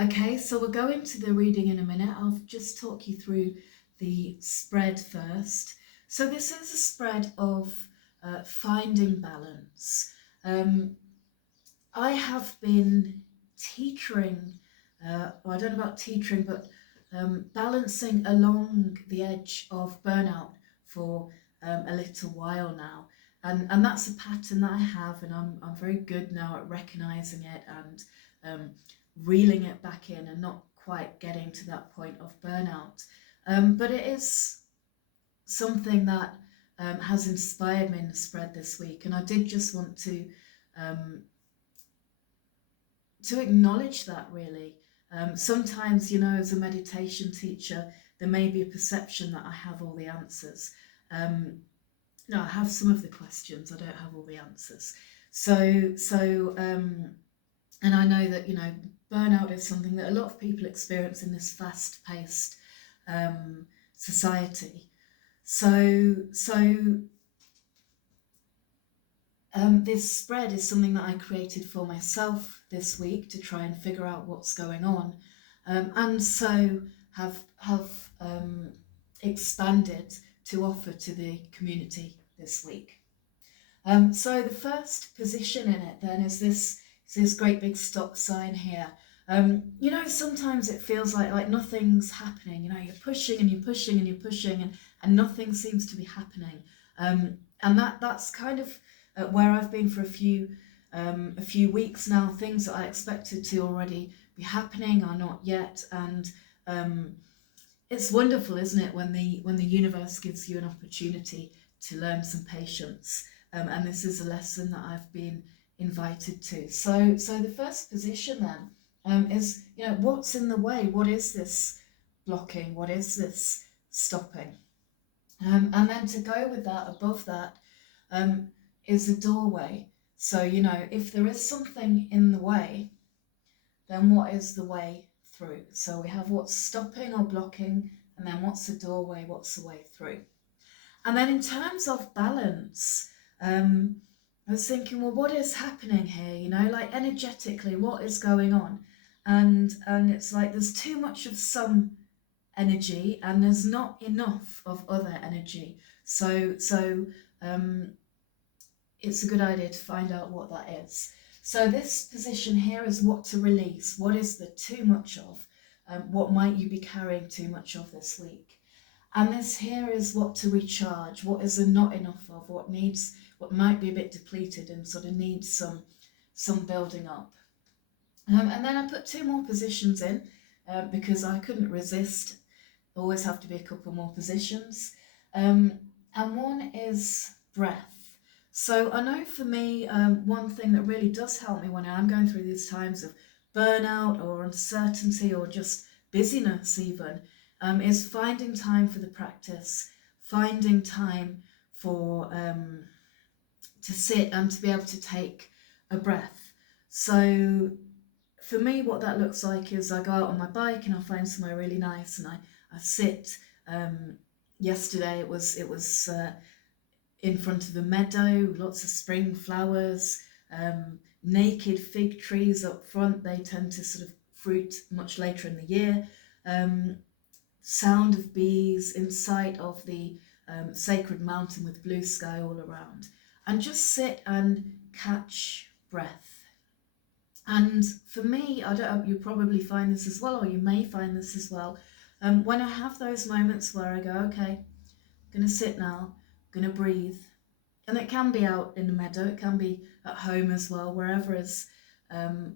Okay, so we'll go into the reading in a minute. I'll just talk you through the spread first. So this is a spread of finding balance. Um, I have been teetering, well, I don't know about teetering, but balancing along the edge of burnout for a little while now. And that's a pattern that I have, and I'm very good now at recognizing it and um, reeling it back in and not quite getting to that point of burnout. But it is something that has inspired me in the spread this week, and I did just want um, to acknowledge that really. Sometimes, as a meditation teacher, there may be a perception that I have all the answers. Um, no, I have some of the questions. I don't have all the answers. So, and I know that burnout is something that a lot of people experience in this fast-paced society. So, this spread is something that I created for myself this week to try and figure out what's going on, and so have expanded to offer to the community this week. So the first position in it then is this great big stop sign here. Sometimes it feels like nothing's happening. You're pushing and you're pushing and you're pushing and nothing seems to be happening. And that's kind of where I've been for a few weeks now. Things that I expected to already be happening are not yet, and it's wonderful, isn't it, when the universe gives you an opportunity to learn some patience. And this is a lesson that I've been invited to. So the first position then is, what's in the way? What is this blocking? What is this stopping? And then to go with that, above that, is a doorway. So, if there is something in the way, then what is the way through? So we have what's stopping or blocking, and then what's the doorway, what's the way through? And then in terms of balance, I was thinking, well, what is happening here? Like energetically, what is going on? And it's like there's too much of some energy and there's not enough of other energy. So it's a good idea to find out what that is. So this position here is what to release. What is the too much of? What might you be carrying too much of this week? And this here is what to recharge. What is there not enough of? What might be a bit depleted and sort of needs some building up. And then I put two more positions in because I couldn't resist. Always have to be a couple more positions. And one is breath. So I know for me, one thing that really does help me when I'm going through these times of burnout or uncertainty or just busyness even, is finding time for the practice, finding time for to sit and to be able to take a breath. So for me, what that looks like is I go out on my bike and I find somewhere really nice and I sit. Yesterday it was in front of a meadow, lots of spring flowers, naked fig trees up front. They tend to sort of fruit much later in the year. Sound of bees in sight of the sacred mountain with blue sky all around. And just sit and catch breath. And for me, I don't. You probably find this as well, or you may find this as well. When I have those moments where I go, okay, I'm going to sit now, I'm going to breathe, and it can be out in the meadow, it can be at home as well, um,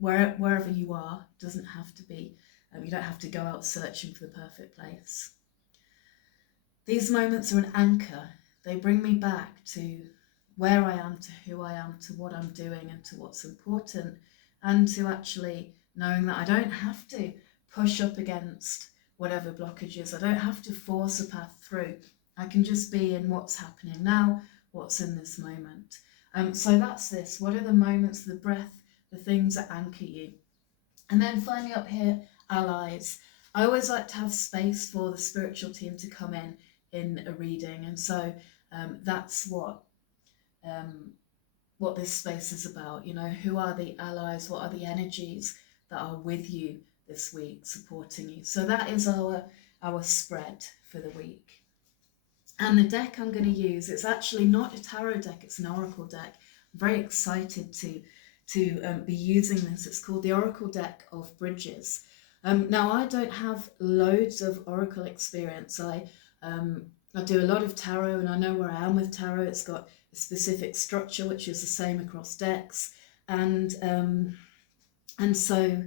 wherever you are. It doesn't have to be. You don't have to go out searching for the perfect place. These moments are an anchor. They bring me back to where I am, to who I am, to what I'm doing, and to what's important, and to actually knowing that I don't have to push up against whatever blockage is. I don't have to force a path through. I can just be in what's happening now, what's in this moment. So that's this. What are the moments, the breath, the things that anchor you? And then finally up here, allies. I always like to have space for the spiritual team to come in a reading, and so that's what this space is about. Who are the allies? What are the energies that are with you this week, supporting you. So that is our spread for the week. And the deck I'm going to use, it's actually not a tarot deck, it's an oracle deck. I'm very excited to be using this. It's called the Oracle Deck of Bridges. Now, I don't have loads of oracle experience. I do a lot of tarot, and I know where I am with tarot. It's got a specific structure, which is the same across decks, and so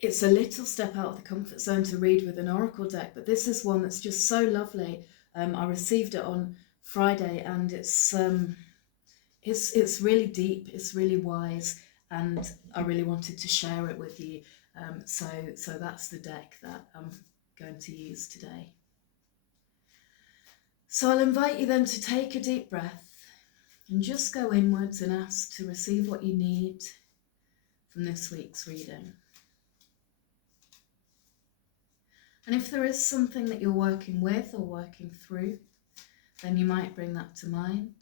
it's a little step out of the comfort zone to read with an oracle deck, but this is one that's just so lovely. I received it on Friday, and it's really deep, it's really wise, and I really wanted to share it with you. So that's the deck that I'm going to use today. So I'll invite you then to take a deep breath and just go inwards and ask to receive what you need from this week's reading. And if there is something that you're working with or working through, then you might bring that to mind.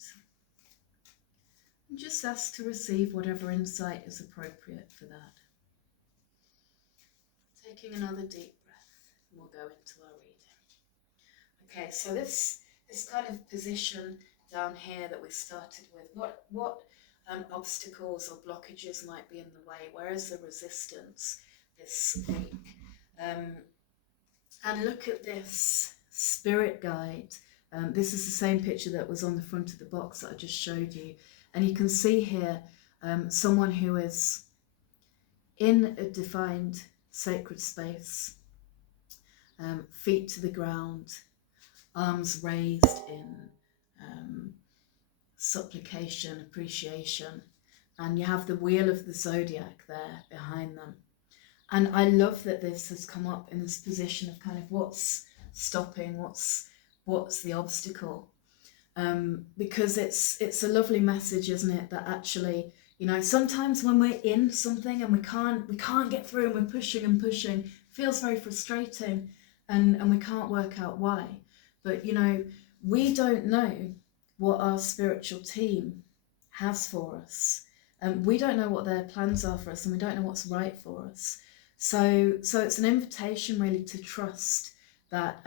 And just ask to receive whatever insight is appropriate for that. Taking another deep breath, and we'll go into our reading. Okay, so this kind of position down here that we started with, what obstacles or blockages might be in the way? Where is the resistance this week? And look at this spirit guide. This is the same picture that was on the front of the box that I just showed you. And you can see here someone who is in a defined sacred space, feet to the ground, arms raised in supplication, appreciation. And you have the wheel of the zodiac there behind them. And I love that this has come up in this position of kind of what's stopping, what's the obstacle. Because it's a lovely message, isn't it? That actually, you know, sometimes when we're in something and we can't get through and we're pushing and pushing, it feels very frustrating, and we can't work out why. But, you know, we don't know what our spiritual team has for us. We don't know what their plans are for us, and we don't know what's right for us. So it's an invitation really to trust that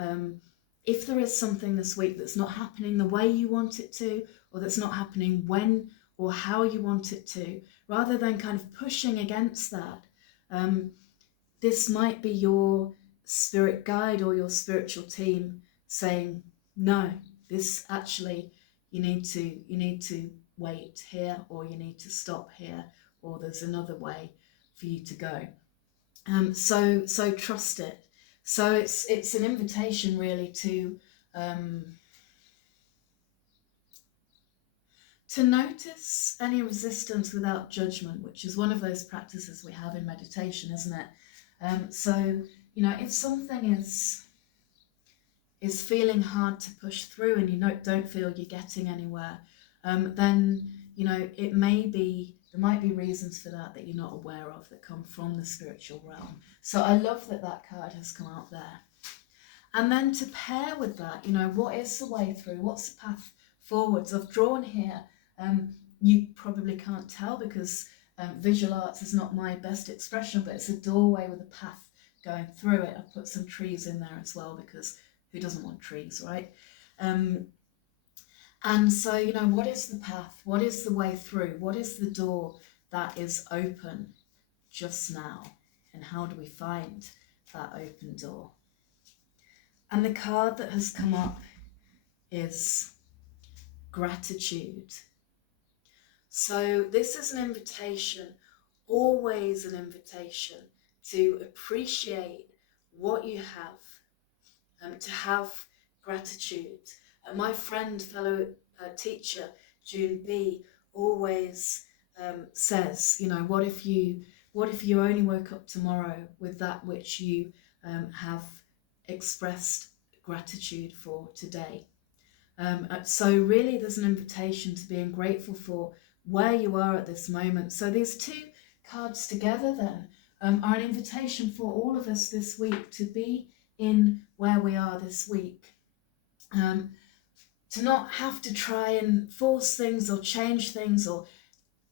if there is something this week that's not happening the way you want it to, or that's not happening when or how you want it to, rather than kind of pushing against that, this might be your spirit guide or your spiritual team saying, no, this actually, you need to wait here, or you need to stop here, or there's another way for you to go. So trust it. So it's an invitation really to notice any resistance without judgment, which is one of those practices we have in meditation, isn't it? So, you know, if something is feeling hard to push through and you don't feel you're getting anywhere, then, you know, there might be reasons for that you're not aware of that come from the spiritual realm. So I love that card has come out there. And then to pair with that, you know, what is the way through? What's the path forwards? I've drawn here, you probably can't tell because visual arts is not my best expression, but it's a doorway with a path going through it. I've put some trees in there as well, because who doesn't want trees, right? And so, you know, what is the path? What is the way through? What is the door that is open just now? And how do we find that open door? And the card that has come up is gratitude. So this is an invitation, always an invitation to appreciate what you have, to have gratitude. My friend, fellow teacher, June B, always says, you know, what if you only woke up tomorrow with that which you have expressed gratitude for today? So really there's an invitation to being grateful for where you are at this moment. So these two cards together then are an invitation for all of us this week to be in where we are this week. To not have to try and force things or change things or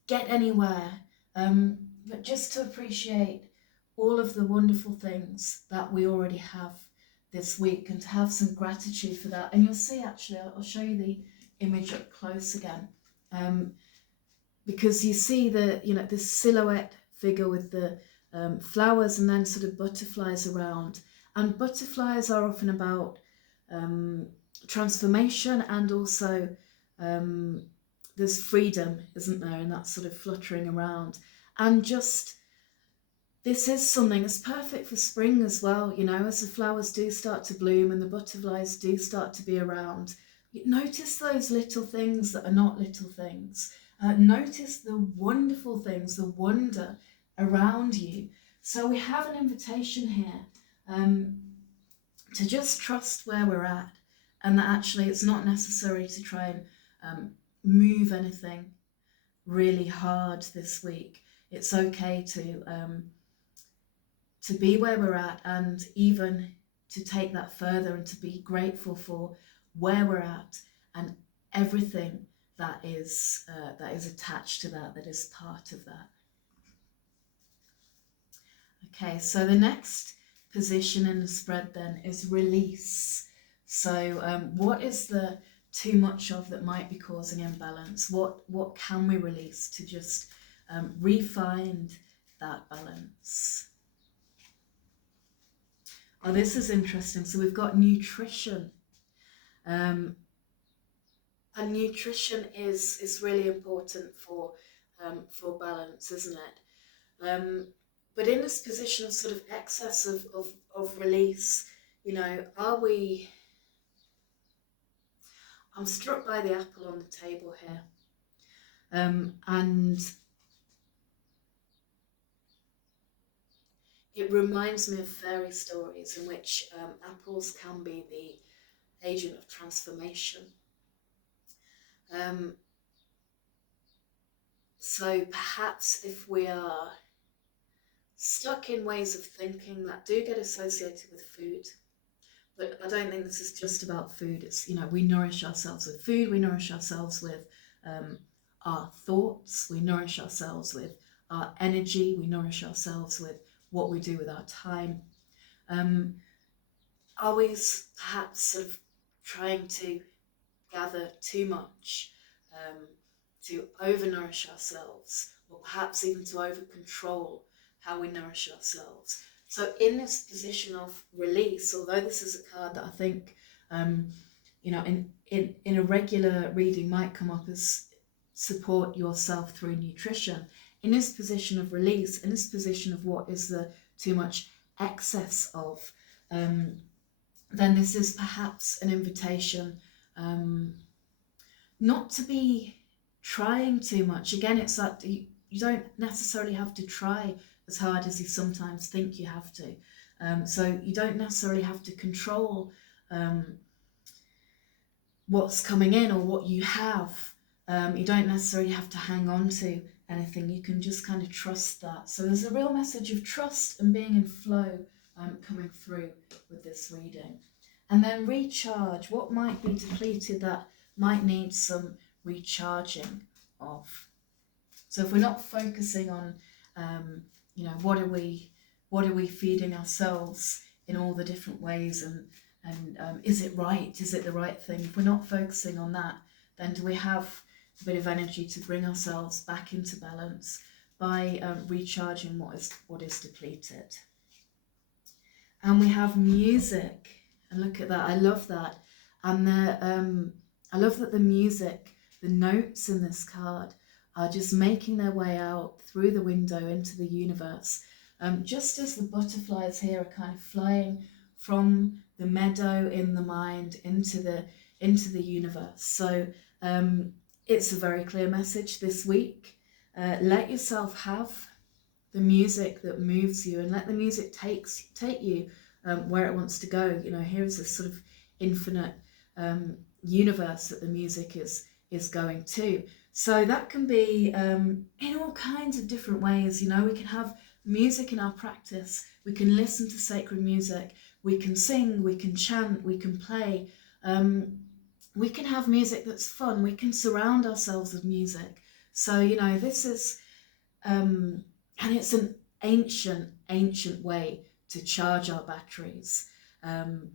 get anywhere, but just to appreciate all of the wonderful things that we already have this week, and to have some gratitude for that. And you'll see, actually, I'll show you the image up close again, because you see this silhouette figure with the flowers and then sort of butterflies around. And butterflies are often about transformation, and also there's freedom, isn't there, and that sort of fluttering around. And just, this is something that's perfect for spring as well, as the flowers do start to bloom and the butterflies do start to be around. Notice those little things that are not little things. Notice the wonderful things, the wonder around you. So we have an invitation here to just trust where we're at, and that actually it's not necessary to try and move anything really hard this week. It's okay to be where we're at, and even to take that further and to be grateful for where we're at and everything that is attached to that is part of that. Okay, so the next position in the spread then is release. So what is the too much of that might be causing imbalance? What can we release to just re-find that balance? Oh, this is interesting. So we've got nutrition. And nutrition is really important for balance, isn't it? But in this position of sort of excess of release, are we... I'm struck by the apple on the table here. And it reminds me of fairy stories in which apples can be the agent of transformation. So perhaps if we are stuck in ways of thinking that do get associated with food, but I don't think this is just about food. It's, we nourish ourselves with food, we nourish ourselves with our thoughts, we nourish ourselves with our energy, we nourish ourselves with what we do with our time. Are we perhaps sort of trying to gather too much, to overnourish ourselves, or perhaps even to over-control how we nourish ourselves? So in this position of release, although this is a card that I think, in a regular reading might come up as support yourself through nutrition, in this position of release, in this position of what is the too much excess of, then this is perhaps an invitation not to be trying too much. Again, it's that you don't necessarily have to try as hard as you sometimes think you have to. So you don't necessarily have to control what's coming in or what you have. You don't necessarily have to hang on to anything. You can just kind of trust that. So there's a real message of trust and being in flow coming through with this reading. And then recharge. What might be depleted that might need some recharging of? So if we're not focusing on, what are we feeding ourselves in all the different ways, and is it right? Is it the right thing? If we're not focusing on that, then do we have a bit of energy to bring ourselves back into balance by recharging what is depleted? And we have music, and look at that. I love that, and I love that the music, the notes in this card, are just making their way out through the window into the universe, just as the butterflies here are kind of flying from the meadow in the mind into the universe. So it's a very clear message this week. Let yourself have the music that moves you, and let the music take you where it wants to go. Here's this sort of infinite universe that the music is going to. So that can be in all kinds of different ways. We can have music in our practice. We can listen to sacred music. We can sing, we can chant, we can play. We can have music that's fun. We can surround ourselves with music. So, this is, and And it's an ancient way to charge our batteries. And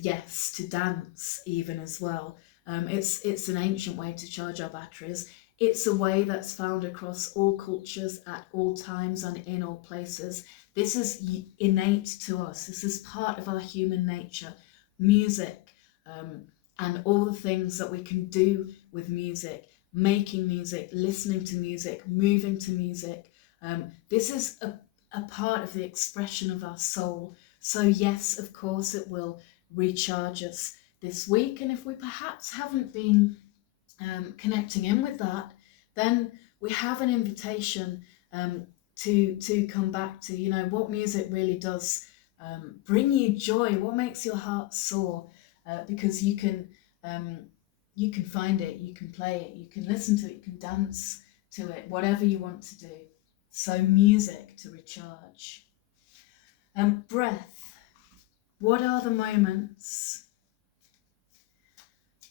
yes, to dance even as well. It's an ancient way to charge our batteries. It's a way that's found across all cultures at all times and in all places. This is innate to us. This is part of our human nature. Music, and all the things that we can do with music, making music, listening to music, moving to music. This is a part of the expression of our soul. So yes, of course, it will recharge us this week. And if we perhaps haven't been connecting in with that, then we have an invitation to come back to, what music really does bring you joy, what makes your heart soar, because you can find it, you can play it, you can listen to it, you can dance to it, whatever you want to do. So music to recharge. Breath. What are the moments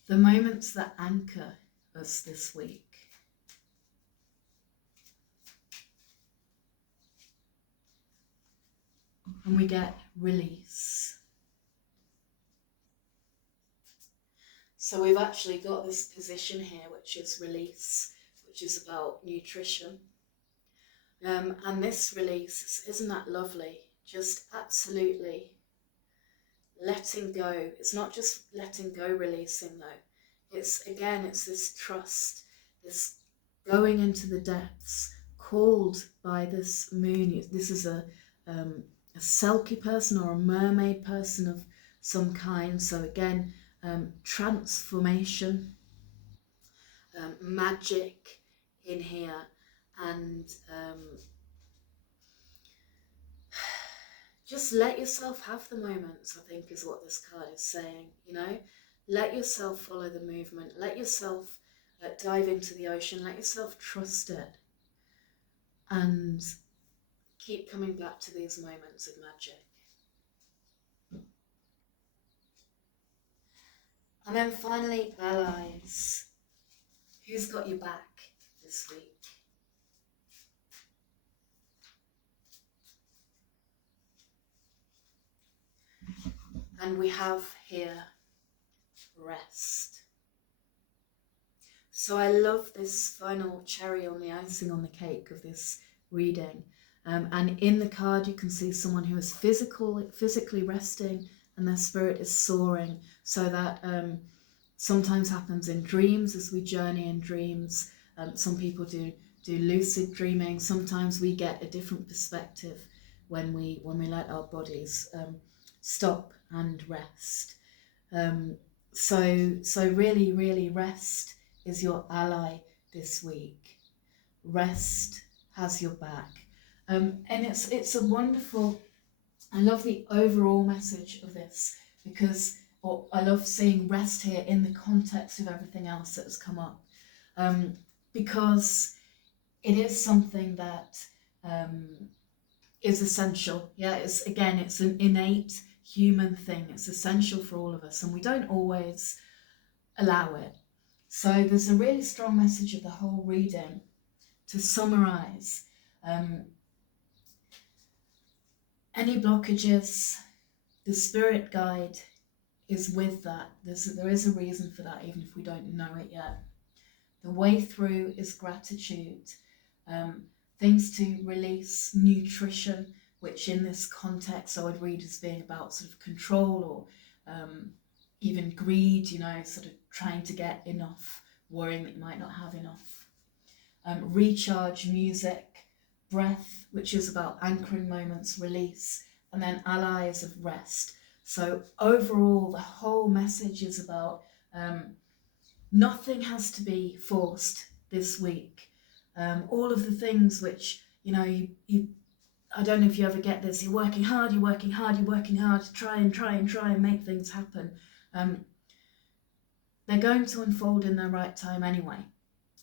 that anchor us this week? And we get release. So we've actually got this position here, which is release, which is about nutrition. And this release, isn't that lovely? Just absolutely letting go. It's not just letting go, releasing though. It's this trust, this going into the depths, called by this moon. This is a selkie person or a mermaid person of some kind. So again, transformation, magic in here, and just let yourself have the moments, I think is what this card is saying. Let yourself follow the movement, let yourself dive into the ocean, let yourself trust it, and keep coming back to these moments of magic. And then finally, allies. Who's got your back this week? And we have here rest. So I love this final cherry on the icing on the cake of this reading. And in the card you can see someone who is physically resting and their spirit is soaring. So that sometimes happens in dreams as we journey in dreams. Some people do lucid dreaming. Sometimes we get a different perspective when we let our bodies stop and rest. So really rest is your ally this week. Rest has your back. And it's a wonderful, I love the overall message of this, because I love seeing rest here in the context of everything else that has come up, because it is something that is essential. Yeah, it's an innate human thing. It's essential for all of us, and we don't always allow it. So there's a really strong message of the whole reading. To summarize, any blockages, the spirit guide is with that. There is a reason for that, even if we don't know it yet. The way through is gratitude. Things to release, nutrition, which in this context I would read as being about sort of control or even greed, sort of trying to get enough, worrying that you might not have enough. Recharge, music, breath, which is about anchoring moments, release, and then allies of rest. So overall, the whole message is about nothing has to be forced this week. All of the things which, you I don't know if you ever get this, you're working hard to try and make things happen. They're going to unfold in their right time anyway.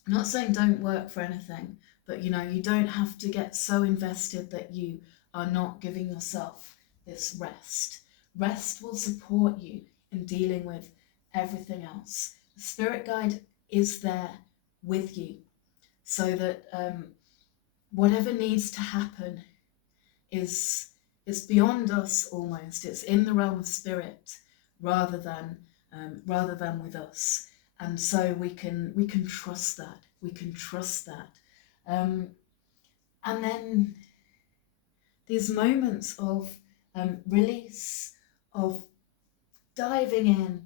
I'm not saying don't work for anything, but you don't have to get so invested that you are not giving yourself this rest. Rest will support you in dealing with everything else. The spirit guide is there with you, so that whatever needs to happen is beyond us almost. It's in the realm of spirit rather than with us, and so we can trust that. We can trust that, and then these moments of release, of diving in,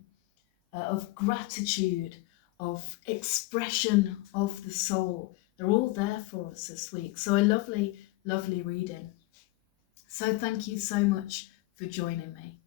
of gratitude, of expression of the soul. They're all there for us this week. So a lovely, lovely reading. So thank you so much for joining me.